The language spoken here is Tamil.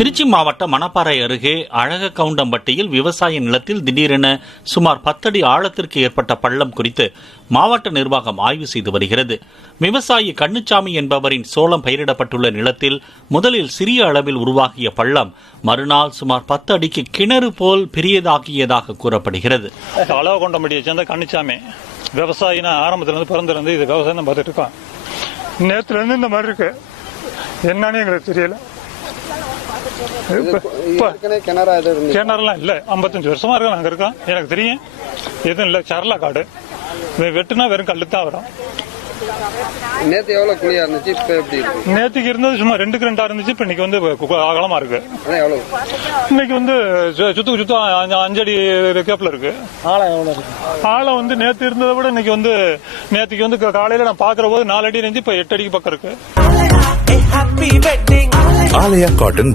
திருச்சி மாவட்டம் மணப்பாறை அருகே அழகக்கவுண்டம்பட்டியில் விவசாய நிலத்தில் திடீரென சுமார் 10 அடி ஆழத்திற்கு ஏற்பட்ட பள்ளம் குறித்து மாவட்ட நிர்வாகம் ஆய்வு செய்து வருகிறது. விவசாயி கண்ணுச்சாமி என்பவரின் சோளம் பயிரிடப்பட்டுள்ள நிலத்தில் முதலில் சிறிய அளவில் உருவாகிய பள்ளம் மறுநாள் சுமார் 10 அடிக்கு கிணறு போல் பெரியதாகியதாக கூறப்படுகிறது. அழகக்கவுண்டம்பட்டியை சேர்ந்த கண்ணுச்சாமி விவசாயினா ஆரம்பத்திலிருந்து பிறந்திருந்து இது விவசாயம் பார்த்துட்டு இருக்கோம். நேற்றுல இருந்து இந்த மாதிரி இருக்கு, என்னன்னு எங்களுக்கு தெரியல. கிணறுலாம் இல்ல, 55 வருஷமா இருக்க நாங்க இருக்கோம். எனக்கு தெரியும் எதுவும் இல்ல, சரளா காடு. வெட்டுனா வெறும் கல்லு தான் வரும். நேத்து எவ்வளவு குழியா இருந்துச்சு, இப்ப எப்படி இருக்கு? நேத்துக்கு இருந்தது சும்மா 2க்கு 2 இருந்துச்சு, இப்ப இன்னைக்கு வந்து அகலமா இருக்கு. இன்னைக்கு வந்து சுத்தம் 5 அடி கேப்ல இருக்கு. ஆழம் வந்து நேத்து இருந்ததை விட இன்னைக்கு வந்து நேத்துக்கு வந்து காலையில நான் பாக்குற போது 4 அடி இருந்துச்சு, இப்ப 8 அடிக்கு பக்கம் இருக்கு. ஆலயா காட்டன்